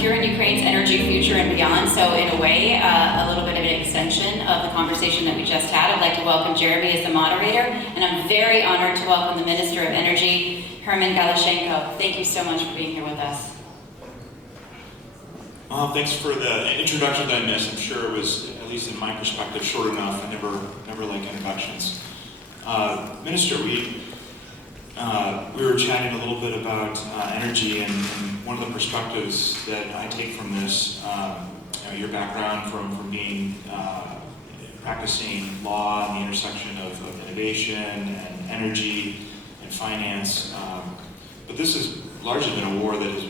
securing Ukraine's energy future and beyond. So in a way, a little bit of an extension of the conversation that we just had. I'd like to welcome Jeremy as the moderator, and I'm very honored to welcome the Minister of Energy, Galuschenko. Thank you so much for being here with us. Well, thanks for the introduction that I missed. I'm sure it was, at least in my perspective, short enough. I never like introductions. Minister, we were chatting a little bit about energy, and one of the perspectives that I take from this, your background from being practicing law and the intersection of innovation and energy and finance, but this has largely been a war that is,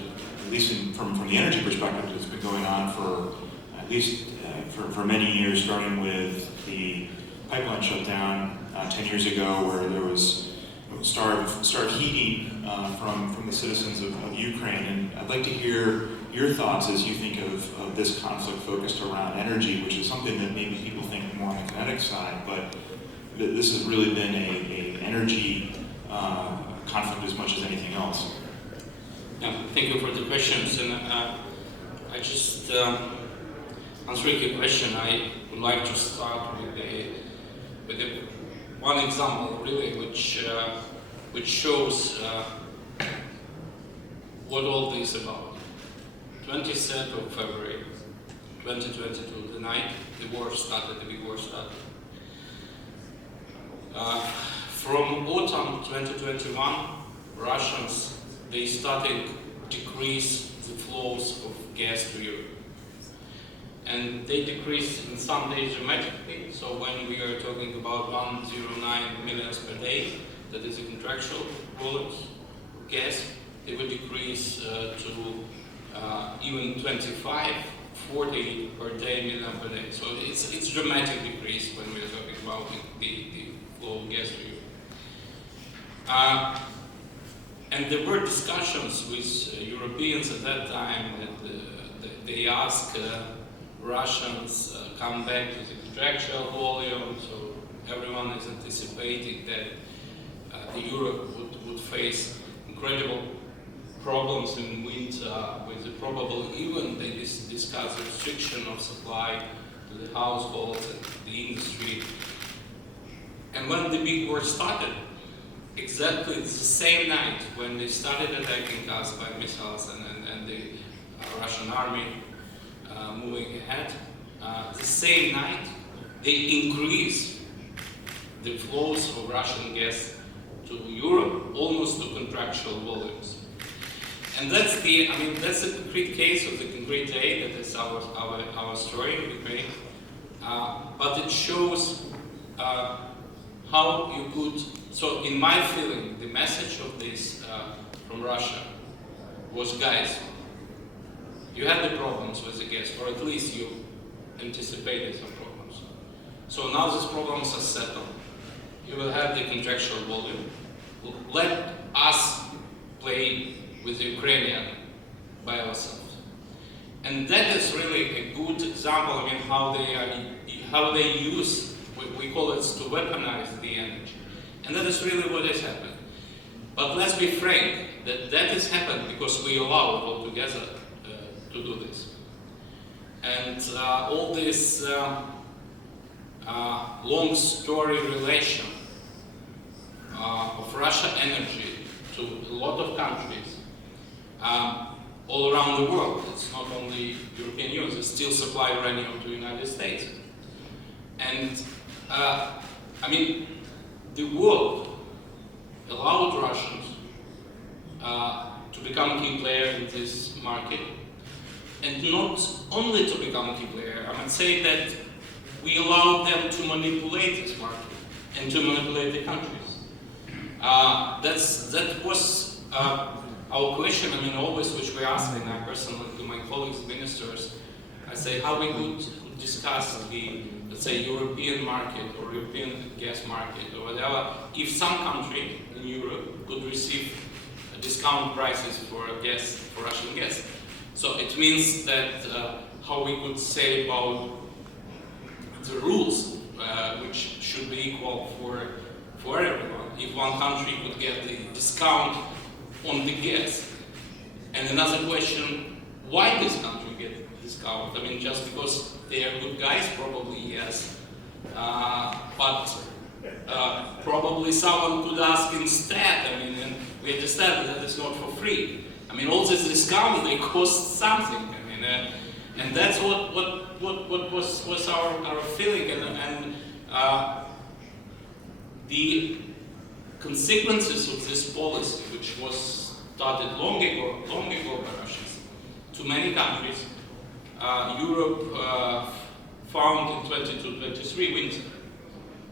at least from the energy perspective, has been going on for at least for many years, starting with the pipeline shutdown 10 years ago, where there was starved heating from the citizens of Ukraine. And I'd like to hear your thoughts as you think of this conflict focused around energy, which is something that maybe people think more on the kinetic side, but this has really been an energy conflict as much as anything else. Yeah, thank you for the questions. And I just answering your question, I would like to start with one example, really, which shows what all this is about. 23rd of February 2022, the night the big war started. From autumn 2021, Russians, they started decrease the flows of gas to Europe. And they decreased in some days dramatically. So when we are talking about 109 million per day, that is a contractual volumes of gas, they would decrease to even 25, 40 per day, million per day. So it's dramatic decrease when we are talking about the flow of gas to Europe. And there were discussions with Europeans at that time that they asked Russians come back to the contractual volume, so everyone is anticipating that the Europe would face incredible problems in winter with the probable, even they discuss restriction of supply to the households and the industry. And when the big war started, exactly the same night when they started attacking us by missiles and the Russian army moving ahead, the same night they increased the flows of Russian gas to Europe almost to contractual volumes. And that's that's a concrete case of the concrete day. That is our story in Ukraine. But it shows how you could. So, in my feeling, the message of this from Russia was, guys, you had the problems with the gas, or at least you anticipated some problems. So now these problems are settled. You will have the contractual volume. Let us play with the Ukrainian by ourselves. And that is really a good example, how they use, we call it to weaponize the energy. And that is really what has happened. But let's be frank, that has happened because we allowed altogether to do this. And all this long story relation of Russia energy to a lot of countries all around the world. It's not only European Union, they still supply uranium to the United States. And the world allowed Russians to become a key player in this market, and not only to become a key player, I would say that we allowed them to manipulate this market and to manipulate the countries. That was our question, always, which we ask, and I personally to my colleagues, ministers, I say how we could discuss the, let's say, European market or European gas market or whatever, if some country in Europe could receive discount prices for gas, for Russian gas. So it means that how we could say about the rules, which should be equal for everyone. If one country could get the discount on the gas. And another question, why this country get discovered. I mean, just because they are good guys, probably yes. But probably someone could ask instead. I mean, and we understand that it's not for free. I mean, all this discount, they cost something. I mean, and that's what was our feeling, and the consequences of this policy, which was started long ago by Russians, to many countries. Europe found in 22-23 winter,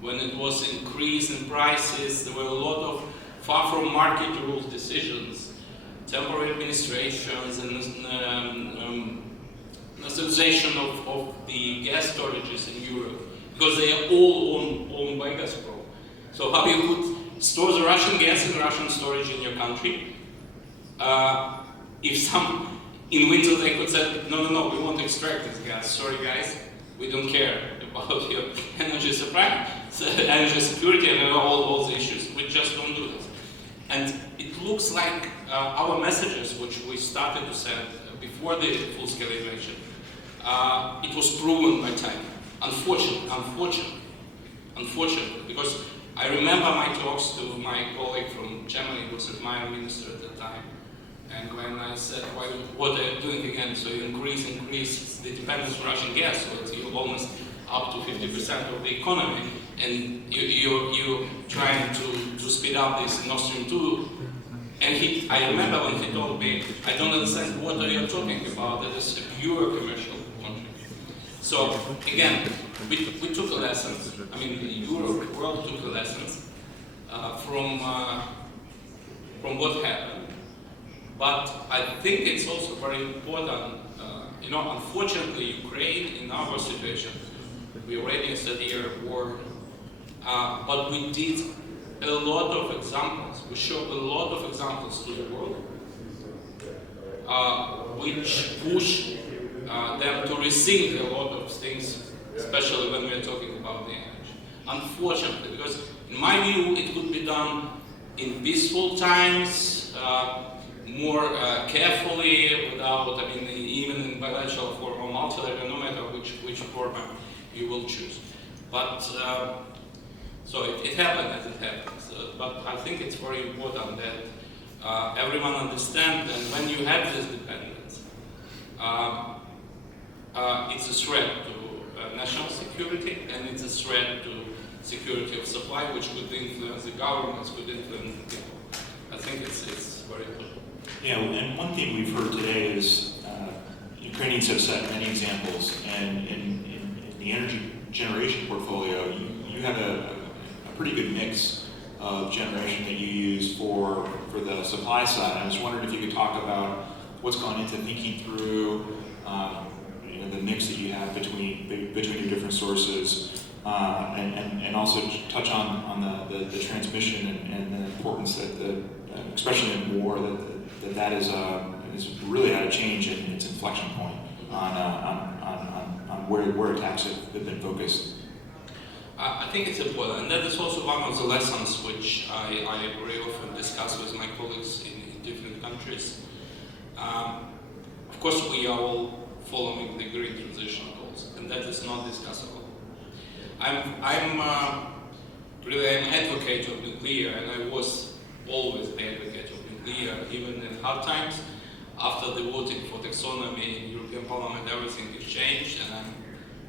when it was increase in prices, there were a lot of far from market rules decisions, temporary administrations, and nationalization of the gas storages in Europe, because they are all owned by Gazprom. So how you could store the Russian gas in Russian storage in your country? If in winter they could say, no, we want to extract this gas. Sorry guys, we don't care about your energy supply, energy security, and all the issues. We just don't do this. And it looks like our messages, which we started to send before the full-scale invasion, it was proven by time. Unfortunately, because I remember my talks to my colleague from Germany, who was my minister at the time, and when I said, what are you doing again? So you increase the dependence on Russian gas, so you're almost up to 50% of the economy, and you're trying to speed up this Nord Stream 2. And I remember when he told me, I don't understand what are you talking about, that is a pure commercial contract. So again, we took a lesson. I mean, Europe, the world took a lesson from what happened. But I think it's also very important, unfortunately, Ukraine, in our situation, we already said here war, but we did a lot of examples. We showed a lot of examples to the world, which push them to rethink a lot of things, especially when we're talking about the energy. Unfortunately, because in my view, it could be done in peaceful times, more carefully, without, even in bilateral form or multilateral, no matter which format you will choose. But, so it happened as it happens. But I think it's very important that everyone understands that when you have this dependence, it's a threat to national security, and it's a threat to security of supply, which could influence the governments, could influence the people. I think it's very important. Yeah, and one thing we've heard today is Ukrainians have set many examples, and in the energy generation portfolio, you have a pretty good mix of generation that you use for the supply side. I was wondering if you could talk about what's gone into thinking through the mix that you have between your different sources, and also touch on the transmission and the importance that especially in war, that is really had a change in its inflection point on where attacks have been focused. I think it's important, and that is also one of the lessons which I very often discuss with my colleagues in different countries. Of course, we are all following the green transition goals, and that is not discussable. I'm an advocate of nuclear, and I was always the advocate of nuclear, even in hard times. After the voting for taxonomy in European Parliament, everything has changed, and I'm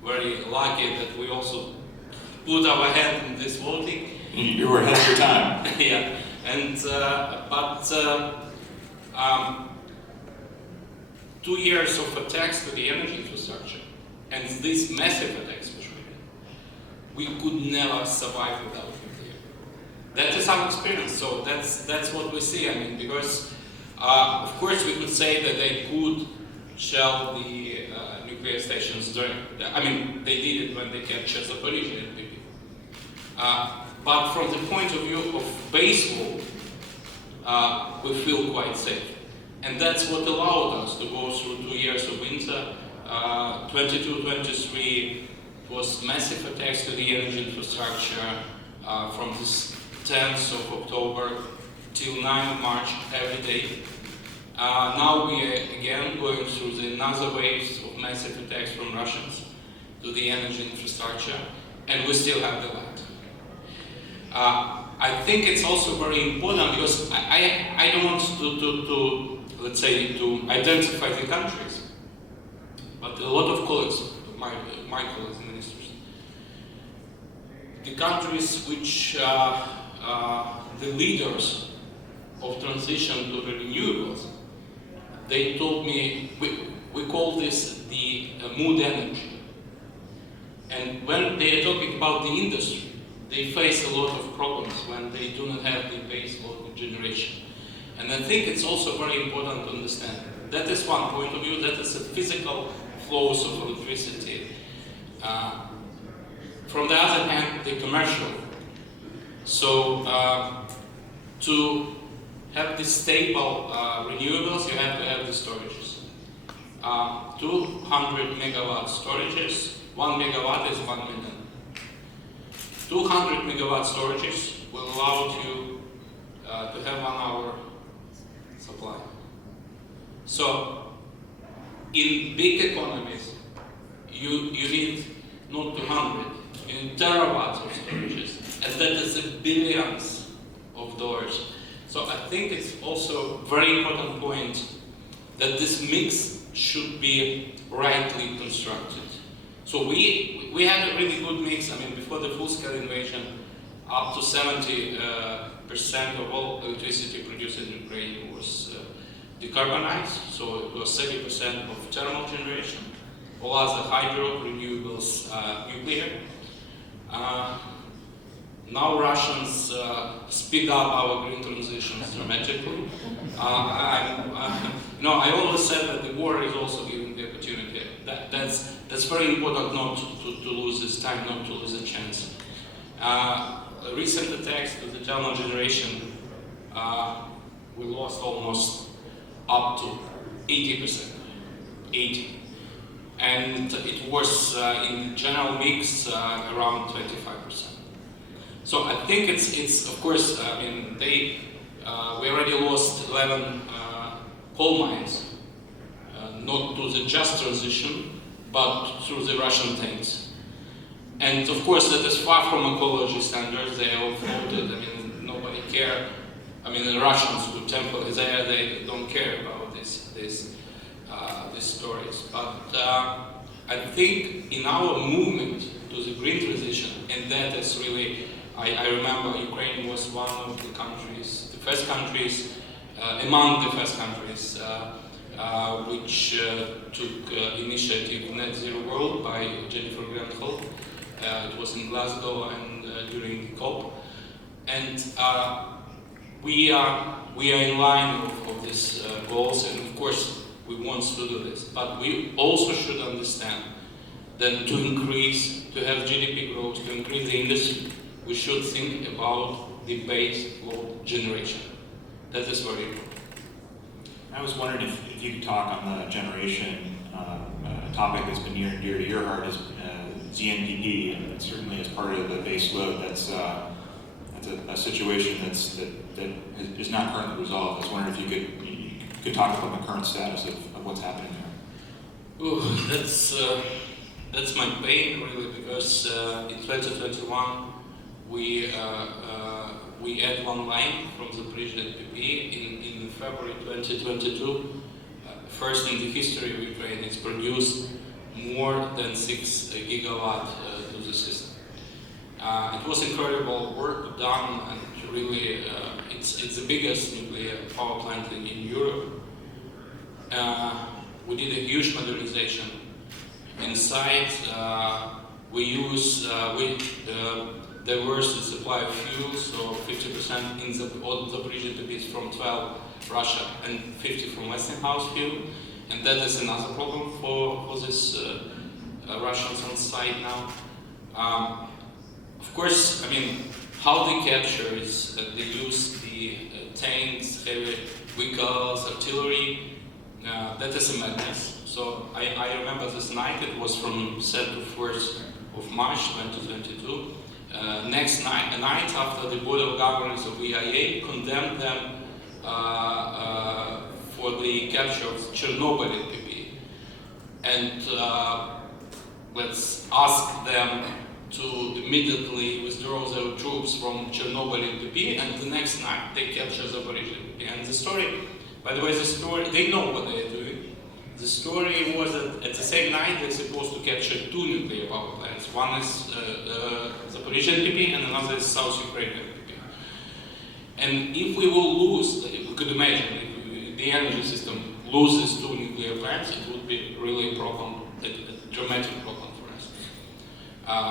very lucky that we also put our hand in this voting. You were ahead of your time. Yeah, and but 2 years of attacks to the energy infrastructure, and these massive attacks which we could never survive without nuclear. That is our experience. So that's what we see. Because of course we could say that they could shell the nuclear stations during. They did it when they captured Zaporizhzhia and Kyiv. But from the point of view of base load, we feel quite safe. And that's what allowed us to go through 2 years of winter. 22-23 was massive attacks to the energy infrastructure from this 10th of October till 9th of March every day. Now we are again going through the another waves of massive attacks from Russians to the energy infrastructure, and we still have the light. I think it's also very important because I don't want to let's say, to identify the countries, but a lot of colleagues, my colleagues, ministers, the countries which the leaders of transition to the renewables, they told me, we call this the mood energy. And when they are talking about the industry, they face a lot of problems when they do not have the base load generation. And I think it's also very important to understand. That is one point of view, that is the physical flows of electricity. From the other hand, the commercial. So to have the stable renewables, you have to have the storages. 200 megawatt storages, 1 megawatt is 1 million. 200 megawatt storages will allow you to have 1 hour supply. So in big economies, you need not 200, you need terawatts of storages, and that is billions of dollars. So I think it's also a very important point that this mix should be rightly constructed. So we had a really good mix. I mean, before the full-scale invasion, up to 70% of all electricity produced in Ukraine was decarbonized. So it was 30% of thermal generation, all other hydro, renewables, nuclear. Now Russians speed up our green transition dramatically. I always said that the war is also giving the opportunity. That's very important not to lose this time, not to lose a chance. Recent attacks to the thermal generation, we lost almost up to 80%. 80. And it was in general mix around 25%. So I think it's of course, I mean, we already lost 11 coal mines, not to the just transition, but through the Russian tanks. And of course, that is far from ecology standards. They are all floated. I mean, nobody care. I mean, the Russians who temple is there, they don't care about these stories. But I think in our movement to the green transition, and that is really, I remember Ukraine was one of the countries, the first countries, among the first countries which took initiative Net Zero World by Jennifer Granholm. It was in Glasgow and during the COP. And we are in line of these goals, and of course we want to do this. But we also should understand that to have GDP growth, to increase the industry, we should think about the base load generation. That is very important. I was wondering if you could talk on the generation topic that's been near and dear to your heart is ZNPP, and certainly as part of the base load, that's a situation that is not currently resolved. I was wondering if you could talk about the current status of what's happening there. Ooh, that's my pain really, because in 2021 we add one line from the Zaporizhzhia PP in February 2022. First in the history of Ukraine, it's produced more than 6 gigawatt to the system. It was incredible work done, and really it's the biggest nuclear power plant in Europe. We did a huge modernization. Inside, we use diverse supply of fuel, so 50% in the Zaporizhzhia PP is from 12 Russia and 50 from Westinghouse fuel, and that is another problem for this Russians on site now. Of course, I mean, how they capture is that they use the tanks, heavy vehicles, artillery. That is a madness. So I remember this night, it was from 2nd to 4th of March 2022. Next night after the Board of Governors of EIA condemned them for the capture of Chernobyl NPP. And let's ask them to immediately withdraw their troops from Chernobyl NPP, and the next night they capture Zaporizhzhia NPP. And the story, by the way, they know what they are doing. The story was that at the same night they're supposed to capture 2 nuclear power plants. One is Zaporizhzhia NPP and another is South Ukraine NPP. And if we will lose, we could imagine, if the energy system loses 2 nuclear plants, it would be really a problem, a dramatic problem for us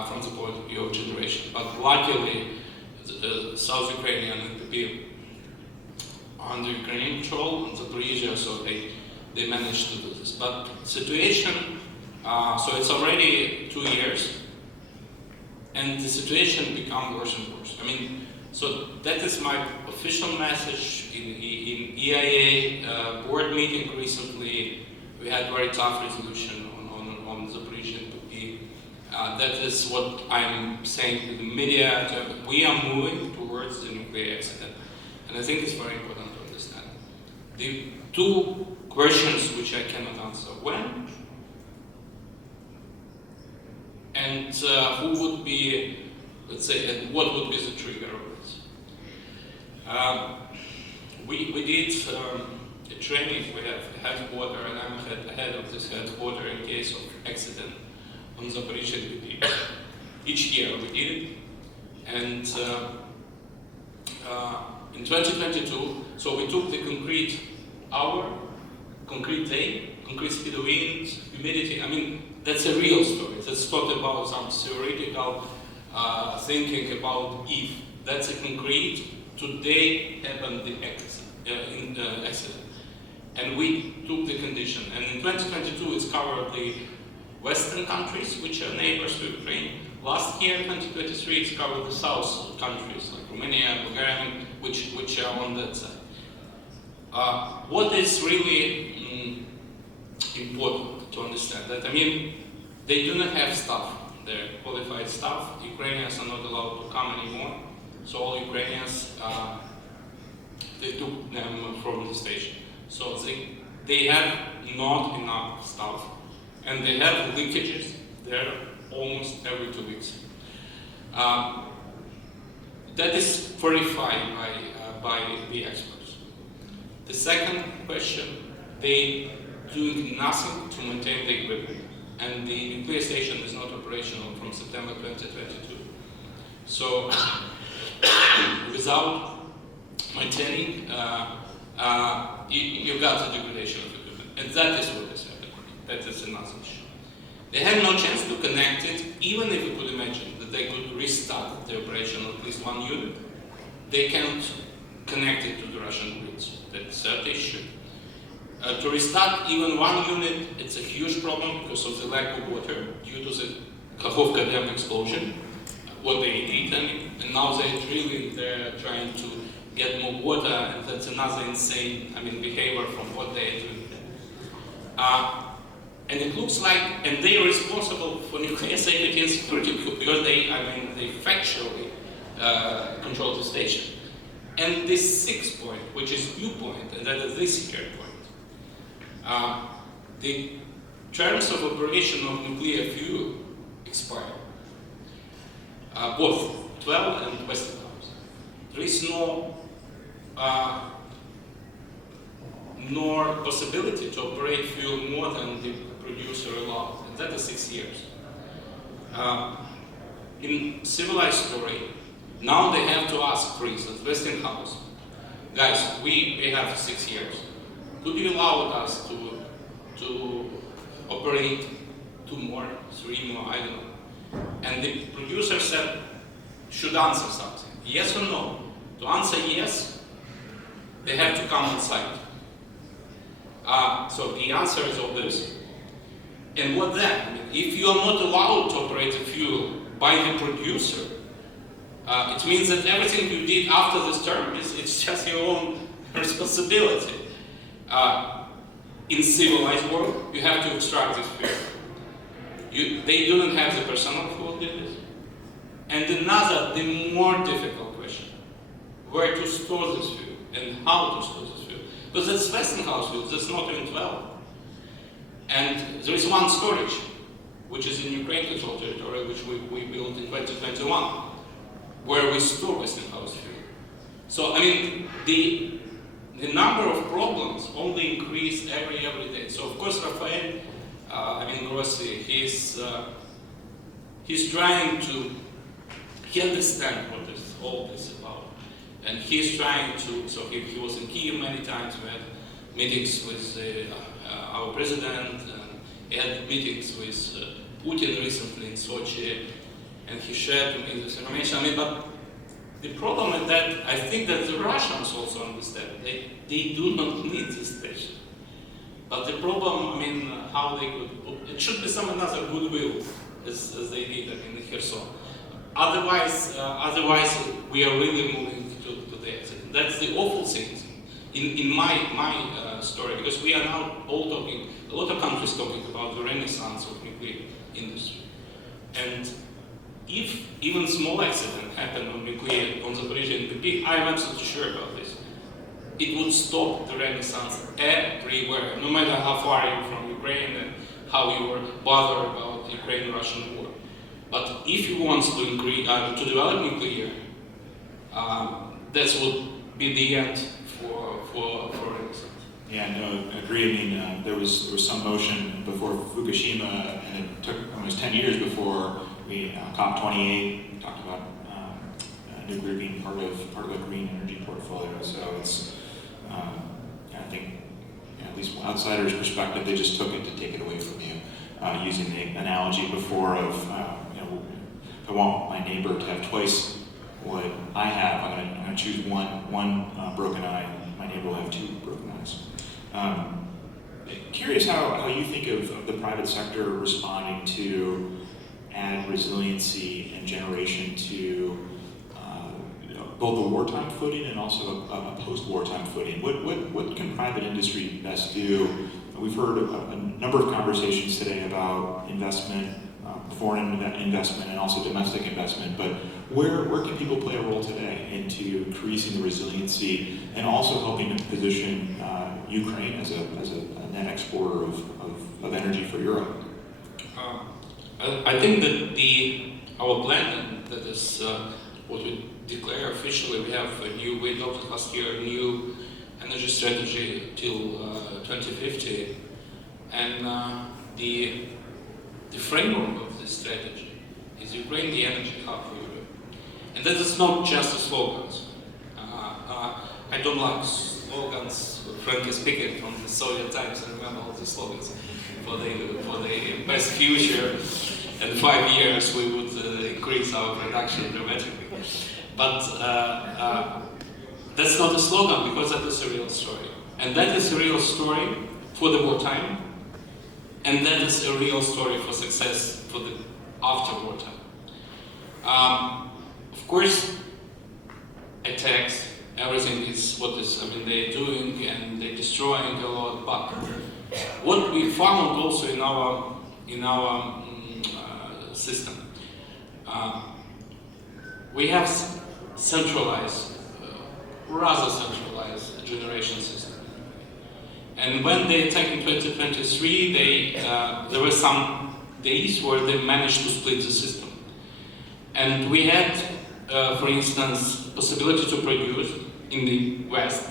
from the point of view of generation. But luckily, the South Ukrainian NPP are under Ukrainian control, and Zaporizhzhia, so they managed to do this. But situation, so it's already 2 years, and the situation becomes worse and worse. I mean, so that is my official message in EIA board meeting recently. We had very tough resolution on Zaporizhzhia NPP. That is what I'm saying to the media. We are moving towards the nuclear exit, and I think it's very important to understand. The 2 questions which I cannot answer: when, and who would be, let's say, and what would be the trigger of this. We did a training. We have a headquarter, and I'm head of this headquarter in case of accident on Zaporizhzhia NPP. Each year we did it, and in 2022, so we took the concrete hour, concrete day, concrete speed of wind, humidity. I mean, that's a real story. That's not about some theoretical thinking about if. That's a concrete. Today happened the accident, and we took the condition. And in 2022, it's covered the Western countries, which are neighbors to Ukraine. Last year, 2023, it's covered the South countries like Romania, Bulgaria, which are on that side. What is really important to understand that, I mean, they do not have staff, they're qualified staff. Ukrainians are not allowed to come anymore, so all Ukrainians, they took them from the station. So they have not enough staff, and they have leakages there almost every 2 weeks. That is verified by the experts. The second question, they doing nothing to maintain the equipment, and the nuclear station is not operational from September 2022. So without maintaining, you got the degradation of equipment, and that is what is happening. That is another issue. They had no chance to connect it, even if you could imagine that they could restart the operation of at least 1 unit. They can't connect it to the Russian grids. That's the third issue. To restart even 1 unit, it's a huge problem because of the lack of water due to the Kakhovka Dam explosion. What they did, and now they're trying to get more water, and that's another insane, behavior from what they're doing. And it looks like, and they are responsible for nuclear safety and security because they factually control the station. And this 6th point, which is new point, and that is this here point, the terms of operation of nuclear fuel expire, both 12 and Westinghouse. There is nor possibility to operate fuel more than the producer allowed, and that is 6 years. In civilized story, now they have to ask, for instance, Westinghouse, guys, we have 6 years. Could you allow us to operate 2 more, 3 more, I don't know. And the producer said, should answer something, yes or no. To answer yes, they have to come on site. So the answer is obvious. And what then? If you are not allowed to operate the fuel by the producer, it means that everything you did after this term it's just your own responsibility. In civilized world, you have to extract this fuel. They do not have the personnel who will do this. And another, the more difficult question, where to store this fuel and how to store this fuel. Because that's Westinghouse field, that's not even 12. And there is one storage, which is in Ukraine-controlled territory, which we built in 2021, where we store Westinghouse fuel. So, I mean, the number of problems only increase every day. So, of course, Rafael, Grossi, he's trying to, he understands what is all this about. And he's trying to, so he was in Kyiv many times, we had meetings with our president, and he had meetings with Putin recently in Sochi, and he shared with me this information. I mean, but the problem is that I think that the Russians also understand. They do not need this station. But the problem, I mean, how they could, it should be some another goodwill as they did, in Kherson. Otherwise, we are really moving to the exit. That's the awful thing in my story, because we are now all talking, a lot of countries talking about the renaissance of nuclear industry. And if even small accident happened on nuclear, on Zaporizhzhia and Kyiv, I am absolutely sure about this. It would stop the renaissance everywhere, no matter how far you are from Ukraine and how you were bothered about the Ukraine-Russian war. But if you want to develop nuclear, that would be the end for renaissance. Yeah, no, agree. I mean, there was some motion before Fukushima, and it took almost 10 years before we COP28 talked about nuclear being part of the green energy portfolio. So it's, I think, at least from an outsider's perspective, they just took it to take it away from you, using the analogy before of, if I want my neighbor to have twice what I have, I'm going to choose one broken eye. My neighbor will have two broken eyes. Curious how you think of the private sector responding to add resiliency and generation to both a wartime footing and also a post-wartime footing. What can private industry best do? We've heard a number of conversations today about investment, foreign investment, and also domestic investment, but where can people play a role today into increasing the resiliency and also helping to position Ukraine as a net exporter of energy for Europe? I think that our plan, that is what we declare officially, we adopted last year a new energy strategy till 2050, and the framework of this strategy is Ukraine the energy hub for Europe. And that is not just the slogans. I don't like slogans, frankly speaking, from the Soviet times. I remember all the slogans for the best future. In 5 years we would increase our production dramatically. But that's not a slogan, because that is a real story. And that is a real story for the wartime, and that is a real story for success for the after wartime. Of course, attacks, everything is what is, they're doing and they're destroying a lot, but what we found also in our system, we have rather centralized generation system. And when they attacked in 2023, there were some days where they managed to split the system. And we had, for instance, possibility to produce in the west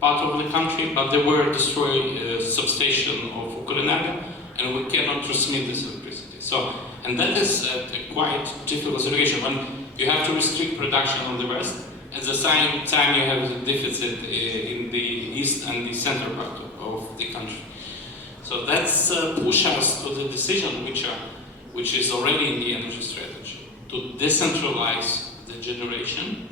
part of the country, but they were destroyed substation of Ukrenergo, and we cannot transmit this electricity. So, and that is a quite difficult situation when you have to restrict production on the west. At the same time, you have the deficit in the east and the center part of the country. So that's push us to the decision which is already in the energy strategy, to decentralize the generation,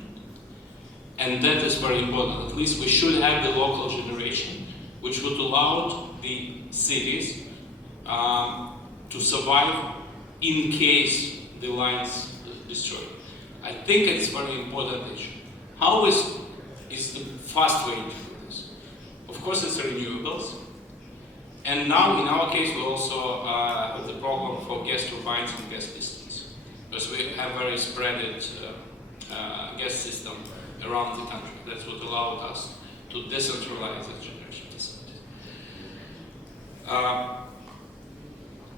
and that is very important. At least we should have the local generation, which would allow the cities to survive in case the lines destroyed. I think it's a very important issue. How is the fast way to do this? Of course, it's renewables. And now, in our case, we also have the problem for gas turbines and gas pistons, because we have very spread gas system around the country. That's what allowed us to decentralize the generation facilities.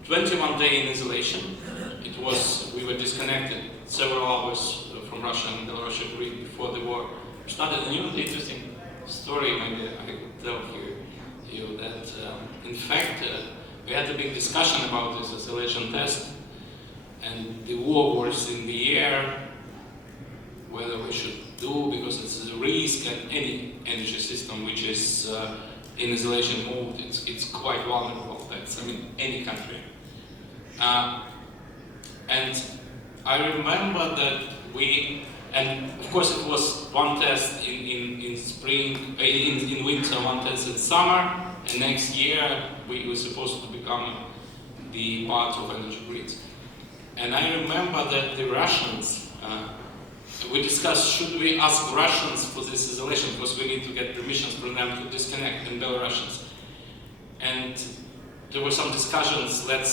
21 days in isolation. We were disconnected several hours from Russia and Belarus agreed before the war started. And you know the interesting story maybe I could tell you that in fact we had a big discussion about this isolation test, and the war was in the air whether we should do, because it's a risk, and any energy system which is in isolation mode, it's quite vulnerable. That's, I mean, any country. And I remember that and of course it was one test in spring, in winter, one test in summer, and next year we were supposed to become the part of energy grids. And I remember that the Russians, we discussed, should we ask Russians for this isolation, because we need to get permissions from them to disconnect, and Belarusians. And there were some discussions. Let's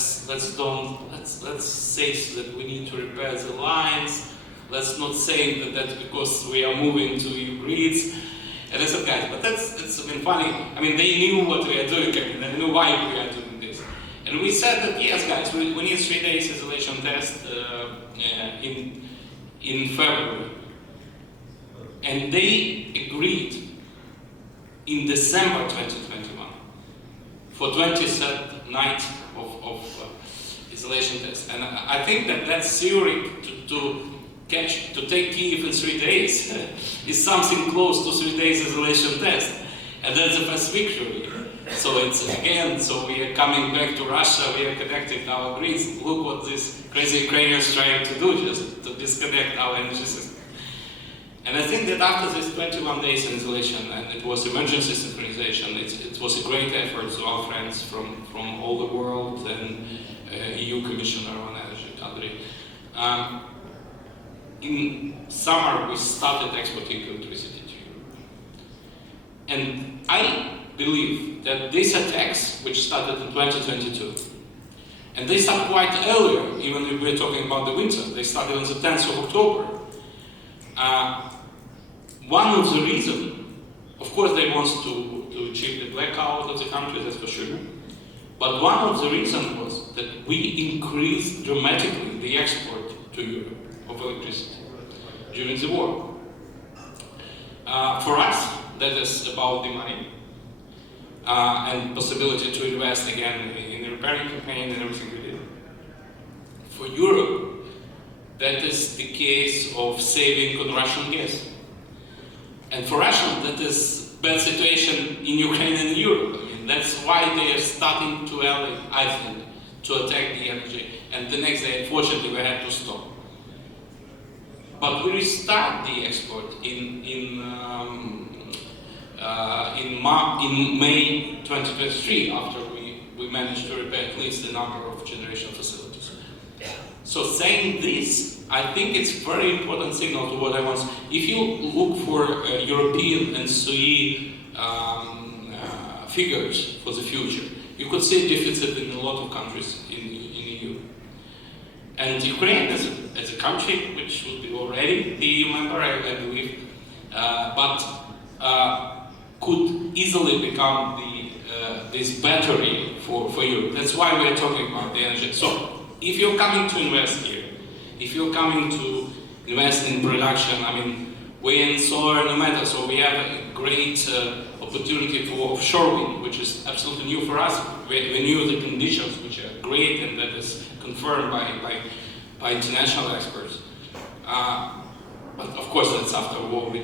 say that we need to repair the lines. Let's not say that that's because we are moving to EU grids. And I said, guys, but that's been funny. I mean, they knew what we are doing. I mean, they knew why we are doing this. And we said that yes, guys, we need 3 days isolation test in February. And they agreed in December 2021 for 23rd night of isolation test. And I think that's theory to take Kyiv in 3 days is something close to 3 days isolation test. And that's the first victory. So it's again, so we are coming back to Russia, we are connecting our grids. Look what this crazy Ukrainians trying to do, just to disconnect our energy system. And I think that after this 21 days in isolation, and it was emergency synchronization, it was a great effort to our friends from all the world, and EU Commissioner on Energy, Kadri. In summer, we started exporting electricity to Europe. And I believe that these attacks, which started in 2022, and they started quite earlier, even if we're talking about the winter, they started on the 10th of October. One of the reasons, of course they want to achieve the blackout of the country, that's for sure. But one of the reasons was that we increased dramatically the export to Europe of electricity during the war. For us, that is about the money and possibility to invest again in the repairing campaign and everything we did. For Europe, that is the case of saving on Russian gas. And for Russia, that is bad situation in Ukraine and Europe. I mean, that's why they are starting to, I think, to attack the energy. And the next day, unfortunately, we had to stop. But we restart the export in May 2023, after we managed to repair at least a number of generation facilities. So saying this, I think it's very important signal to what I want. If you look for European and SOE figures for the future, you could see a deficit in a lot of countries in EU. And Ukraine as a country, which will be already the EU member, I believe, but could easily become this battery for Europe. That's why we're talking about the energy. So if you're coming to invest here, if you're coming to invest in production, I mean, wind, solar, no matter, so we have a great opportunity for offshore wind, which is absolutely new for us. We knew the conditions, which are great, and that is confirmed by international experts. But of course, that's after war. We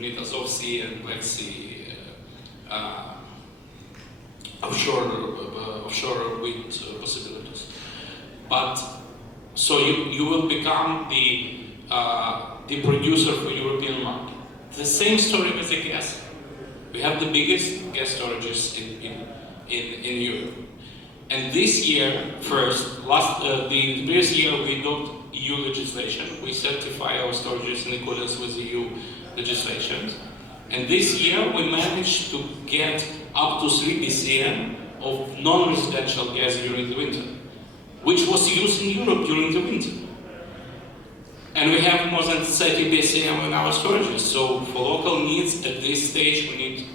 need Azov Sea and Black Sea offshore wind possibilities. But so you will become the producer for European market. The same story with the gas. We have the biggest gas storages in Europe. And this year, the previous year we adopt EU legislation. We certify our storages in accordance with EU legislation. And this year we managed to get up to 3 BCM of non-residential gas during the winter, which was used in Europe during the winter. And we have more than 30 BCM in our storages. So for local needs at this stage we need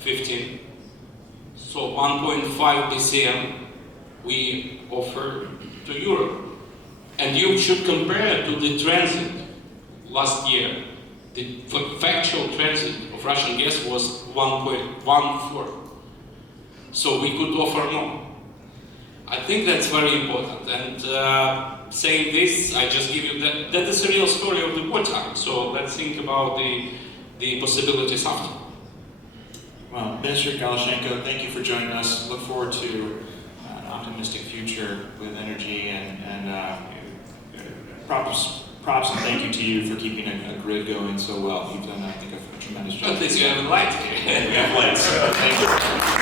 15. So 1.5 BCM we offer to Europe. And you should compare to the transit last year. The factual transit of Russian gas was 1.14. So we could offer more. I think that's very important. And saying this, I just give you that is the real story of the wartime. So let's think about the possibilities after. Well, Minister Galuschenko, thank you for joining us. Look forward to an optimistic future with energy, and props and thank you to you for keeping a grid going so well. You've done, I think, a tremendous job. At least you have a light here. We have lights. Thank you.